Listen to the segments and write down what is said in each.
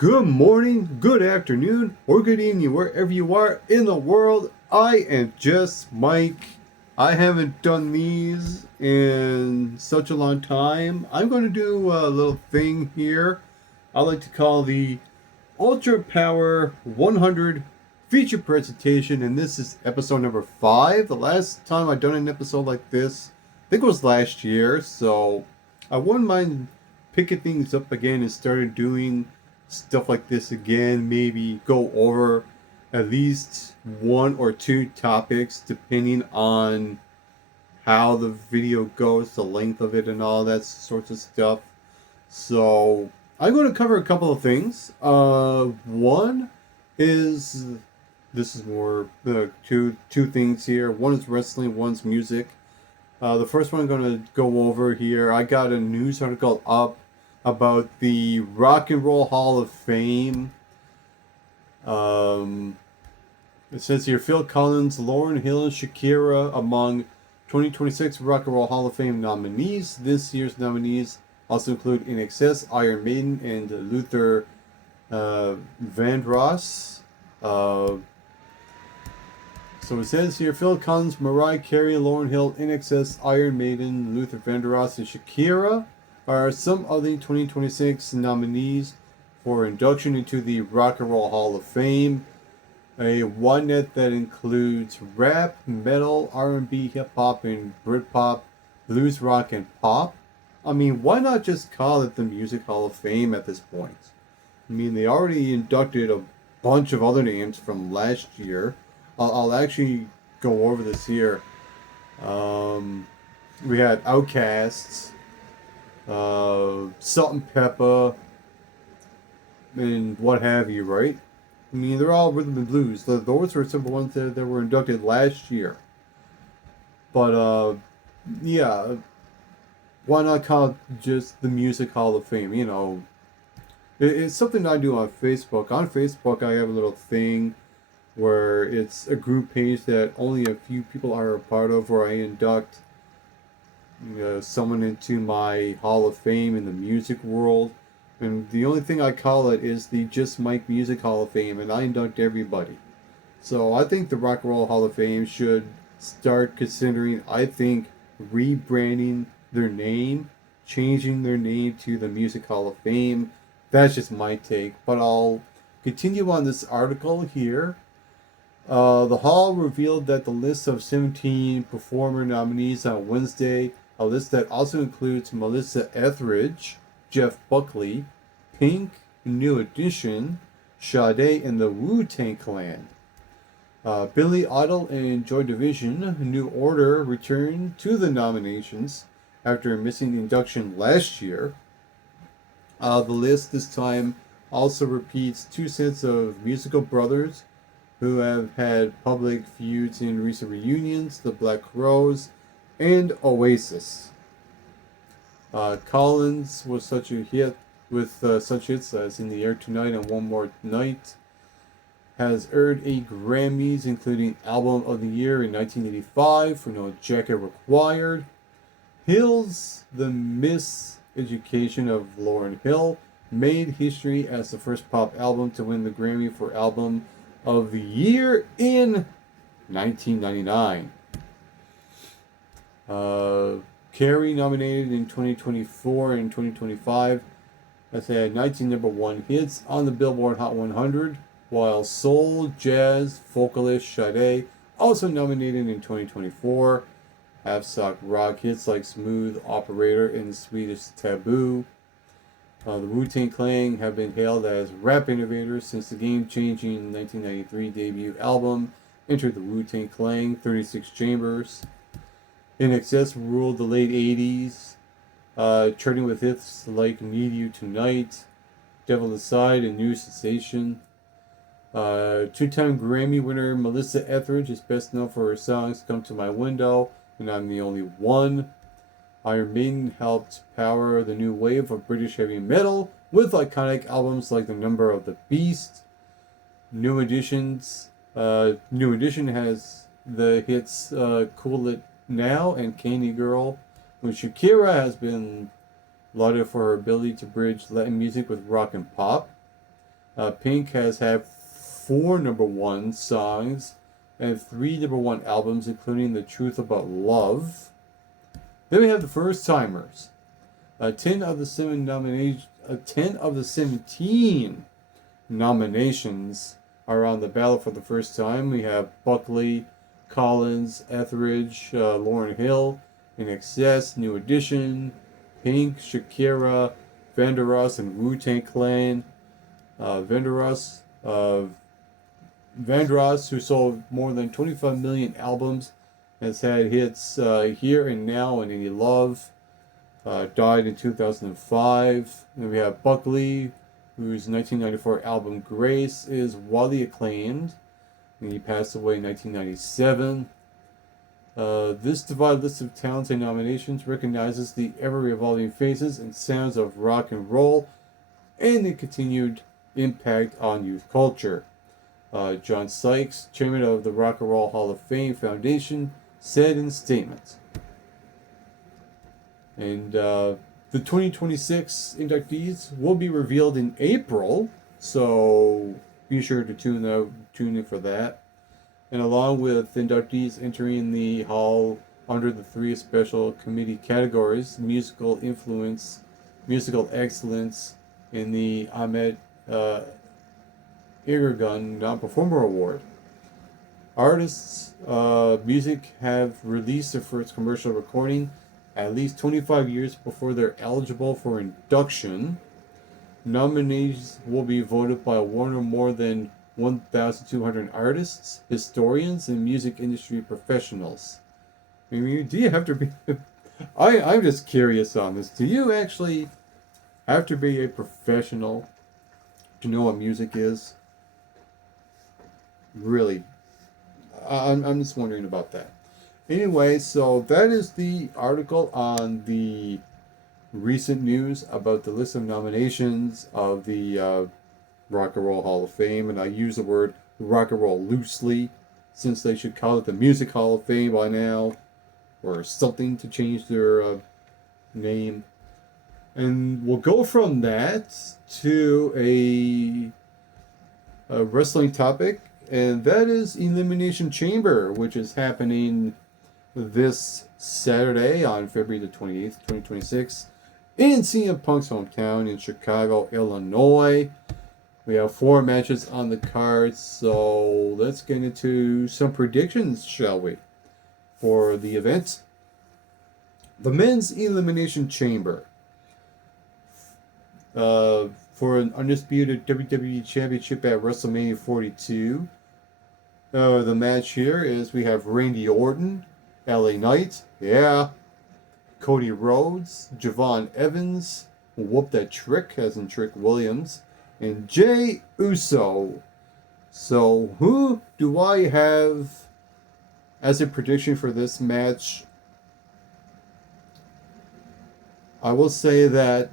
Good morning, good afternoon, or good evening, wherever you are in the world. I am just Mike. I haven't done these in such a long time. I'm going to do a little thing here I like to call the Ultra Power 100 feature presentation, and this is episode number 5. The last time I done an episode like this, I think it was last year, so I wouldn't mind picking things up again and started doing stuff like this again. Maybe go over at least one or two topics depending on how the video goes, the length of it, and all that sorts of stuff. So I'm going to cover a couple of things. One is this is more two things here. One is wrestling, one's music. The first one I'm going to go over here. I got a news article up about the Rock and Roll Hall of Fame. It says here Phil Collins, Lauryn Hill, and Shakira among 2026 Rock and Roll Hall of Fame nominees. This year's nominees also include In Excess, Iron Maiden, and Luther Vandross. So it says here Phil Collins, Mariah Carey, Lauryn Hill, In Excess, Iron Maiden, Luther Vandross, and Shakira are some of the 2026 nominees for induction into the Rock and Roll Hall of Fame. A one-net that includes rap, metal, R&B, hip-hop, and Britpop, blues, rock, and pop. I mean, why not just call it the Music Hall of Fame at this point? I mean, they already inducted a bunch of other names from last year. I'll actually go over this here. We had Outcasts, Salt and Pepper, and what have you, right? I mean, they're all rhythm and blues. Those were some of the ones that were inducted last year. But, yeah, why not call it just the Music Hall of Fame? You know, it's something I do on Facebook. On Facebook, I have a little thing where it's a group page that only a few people are a part of, where I induct someone into my Hall of Fame in the music world. And the only thing I call it is the Just Mike Music Hall of Fame, and I induct everybody. So I think the Rock and Roll Hall of Fame should start considering, I think, rebranding their name, changing their name to the Music Hall of Fame. That's just my take, but I'll continue on this article here. The Hall revealed that the list of 17 performer nominees on Wednesday, a list that also includes Melissa Etheridge, Jeff Buckley, Pink, New Edition, Sade, and the Wu-Tang Clan. Billy Idol and Joy Division, New Order returned to the nominations after missing the induction last year. The list this time also repeats two sets of musical brothers who have had public feuds in recent reunions, the Black Crowes and Oasis. Collins was such a hit with such hits as In the Air Tonight and One More Night. Has earned 8 Grammys, including Album of the Year in 1985 for No Jacket Required. Hill's The Miseducation of Lauryn Hill made history as the first pop album to win the Grammy for Album of the Year in 1999. Carey nominated in 2024 and 2025 has had 19 number 1 hits on the Billboard Hot 100, while soul, jazz, vocalist Sade, also nominated in 2024, have sock rock hits like Smooth Operator and Swedish Taboo. The Wu-Tang Clan have been hailed as rap innovators since the game-changing 1993 debut album entered the Wu-Tang Clan 36 chambers. In Excess ruled the late 80s, charting with hits like Need You Tonight, Devil Inside, and New Sensation. Two-time Grammy winner Melissa Etheridge is best known for her songs Come to My Window and I'm the Only One. Iron Maiden helped power the new wave of British heavy metal with iconic albums like The Number of the Beast. New Edition has the hits Cool It Now and Candy Girl, when Shakira has been lauded for her ability to bridge Latin music with rock and pop. Pink has had 4 number 1 songs and 3 number 1 albums, including The Truth About Love. Then we have the First Timers. 10 of the 17 nominations are on the ballot for the first time. We have Buckley, Collins, Etheridge, Lauryn Hill, INXS, New Edition, Pink, Shakira, Vandross, and Wu-Tang Clan. Vandross, who sold more than 25 million albums, has had hits Here and Now and Any Love. Died in 2005. Then we have Buckley, whose 1994 album Grace is widely acclaimed, and he passed away in 1997. This divided list of talents and nominations recognizes the ever-evolving faces and sounds of rock and roll and the continued impact on youth culture. John Sykes, chairman of the Rock and Roll Hall of Fame Foundation, said in a statement. And the 2026 inductees will be revealed in April, so be sure to tune in for that. And along with inductees entering the hall under the 3 special committee categories: musical influence, musical excellence, and the Ahmet Ergun Non-Performer Award. Artists' music have released their first commercial recording at least 25 years before they're eligible for induction. Nominees will be voted by one or more than 1,200 artists, historians, and music industry professionals. I mean, do you have to be... I'm just curious on this. Do you actually have to be a professional to know what music is? Really? I'm just wondering about that. Anyway, so that is the article on the recent news about the list of nominations of the Rock and Roll Hall of Fame. And I use the word rock and roll loosely, since they should call it the Music Hall of Fame by now, or something to change their name. And we'll go from that to a wrestling topic, and that is Elimination Chamber, which is happening this Saturday on February the 28th, 2026, in CM Punk's hometown in Chicago, Illinois. We have 4 matches on the card, so let's get into some predictions, shall we, for the event. The Men's Elimination Chamber. For an undisputed WWE Championship at WrestleMania 42. The match here is we have Randy Orton, LA Knight, yeah, Cody Rhodes, Javon Evans, Whoop That Trick, as in Trick Williams, and Jey Uso. So who do I have as a prediction for this match? I will say that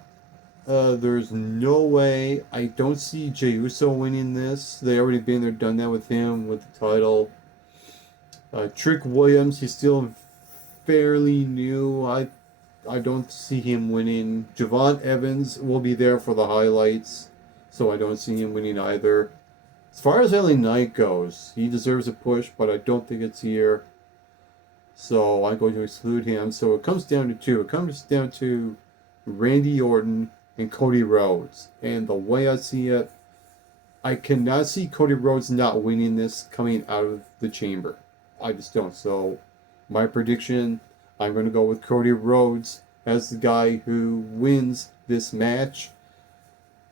there's no way. I don't see Jey Uso winning this. They already been there, done that with him with the title. Trick Williams, he's still fairly new. I don't see him winning. Javon Evans will be there for the highlights, so I don't see him winning either. As far as LA Knight goes, he deserves a push, but I don't think it's here. So I'm going to exclude him. So it comes down to 2. It comes down to Randy Orton and Cody Rhodes. And the way I see it, I cannot see Cody Rhodes not winning this coming out of the chamber. I just don't. So my prediction, I'm going to go with Cody Rhodes as the guy who wins this match.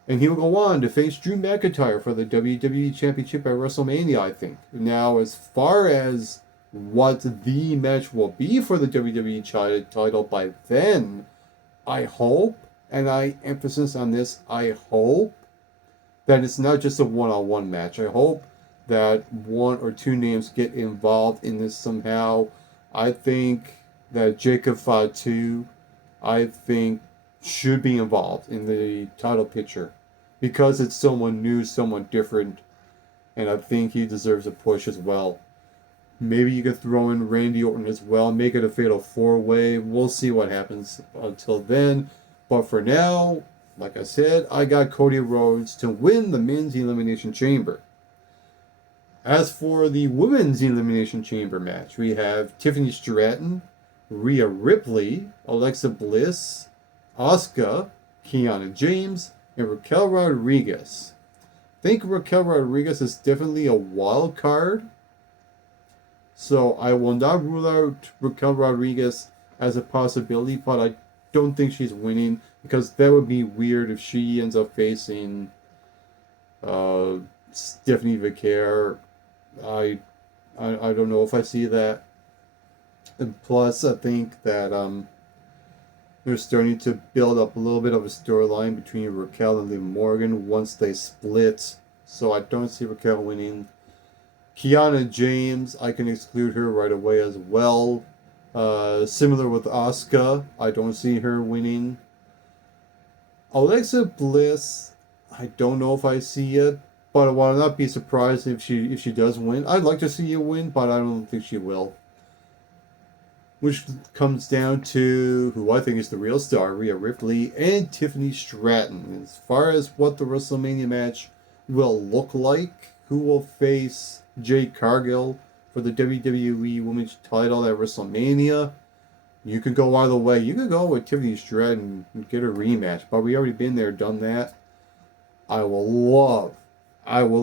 And he will go on to face Drew McIntyre for the WWE Championship at WrestleMania, I think. Now, as far as what the match will be for the WWE title by then, I hope, and I emphasis on this, I hope that it's not just a one-on-one match. I hope that 1 or 2 names get involved in this somehow. I think that Jacob Fatu, I think, should be involved in the title picture because it's someone new, someone different, and I think he deserves a push as well. Maybe you could throw in Randy Orton as well, make it a fatal 4-way. We'll see what happens until then. But for now, like I said, I got Cody Rhodes to win the Men's Elimination Chamber. As for the Women's Elimination Chamber match, we have Tiffany Stratton, Rhea Ripley, Alexa Bliss, Asuka, Kiana James, and Raquel Rodriguez. I think Raquel Rodriguez is definitely a wild card, so I will not rule out Raquel Rodriguez as a possibility, but I don't think she's winning because that would be weird if she ends up facing Stephanie Vicaire. I don't know if I see that. And plus, I think that they're starting to build up a little bit of a storyline between Raquel and Liv Morgan once they split. So I don't see Raquel winning. Kiana James, I can exclude her right away as well. Similar with Asuka, I don't see her winning. Alexa Bliss, I don't know if I see it, but I will not be surprised if she does win. I'd like to see you win, but I don't think she will. Which comes down to who I think is the real star, Rhea Ripley and Tiffany Stratton. As far as what the WrestleMania match will look like, who will face Jade Cargill for the WWE Women's title at WrestleMania, you could go either way. You could go with Tiffany Stratton and get a rematch, but we already been there, done that. I will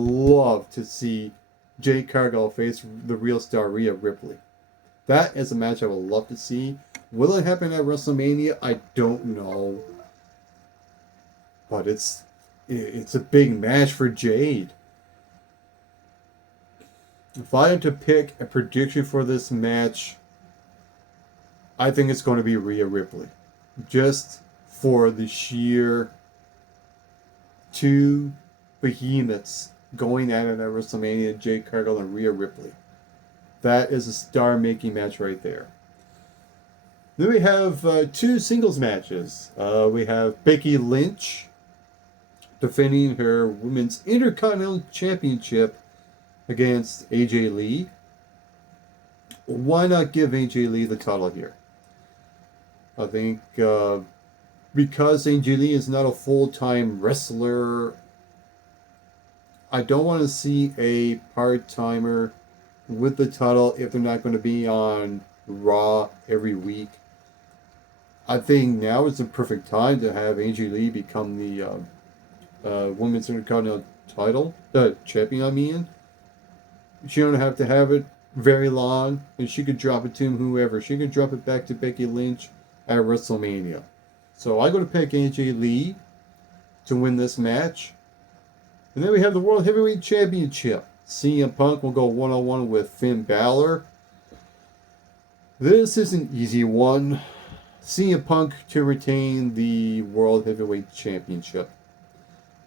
love to see Jade Cargill face the real star, Rhea Ripley. That is a match I would love to see. Will it happen at WrestleMania? I don't know. But it's a big match for Jade. If I had to pick a prediction for this match, I think it's going to be Rhea Ripley. Just for the sheer two behemoths going at it at WrestleMania, Jade Cargill and Rhea Ripley. That is a star-making match right there. Then we have two singles matches. We have Becky Lynch defending her Women's Intercontinental Championship against AJ Lee. Why not give AJ Lee the title here? I think because AJ Lee is not a full-time wrestler, I don't want to see a part-timer with the title if they're not going to be on Raw every week. I think now is the perfect time to have AJ Lee become the Women's Intercontinental title champion. I mean, she don't have to have it very long, and she could drop it to whoever. She could drop it back to Becky Lynch at WrestleMania. So I go to pick AJ Lee to win this match. And then we have the World Heavyweight Championship. CM Punk will go one-on-one with Finn Balor. This is an easy one. CM Punk to retain the World Heavyweight Championship.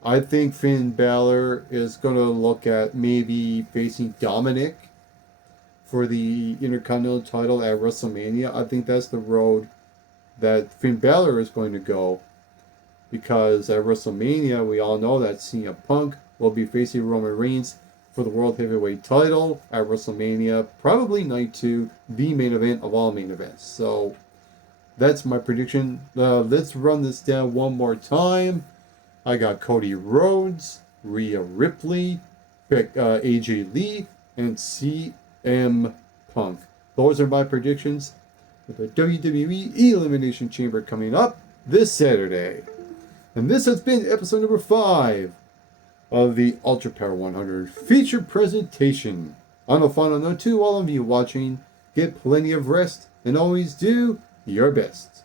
I think Finn Balor is going to look at maybe facing Dominic for the Intercontinental title at WrestleMania. I think that's the road that Finn Balor is going to go. Because at WrestleMania, we all know that CM Punk will be facing Roman Reigns for the World Heavyweight title at WrestleMania, probably night 2, the main event of all main events. So that's my prediction. Let's run this down one more time. I got Cody Rhodes, Rhea Ripley, AJ Lee, and CM Punk. Those are my predictions for the WWE Elimination Chamber coming up this Saturday. And this has been episode number 5 of the Ultra Power 100 feature presentation. On a final note to all of you watching, get plenty of rest and always do your best.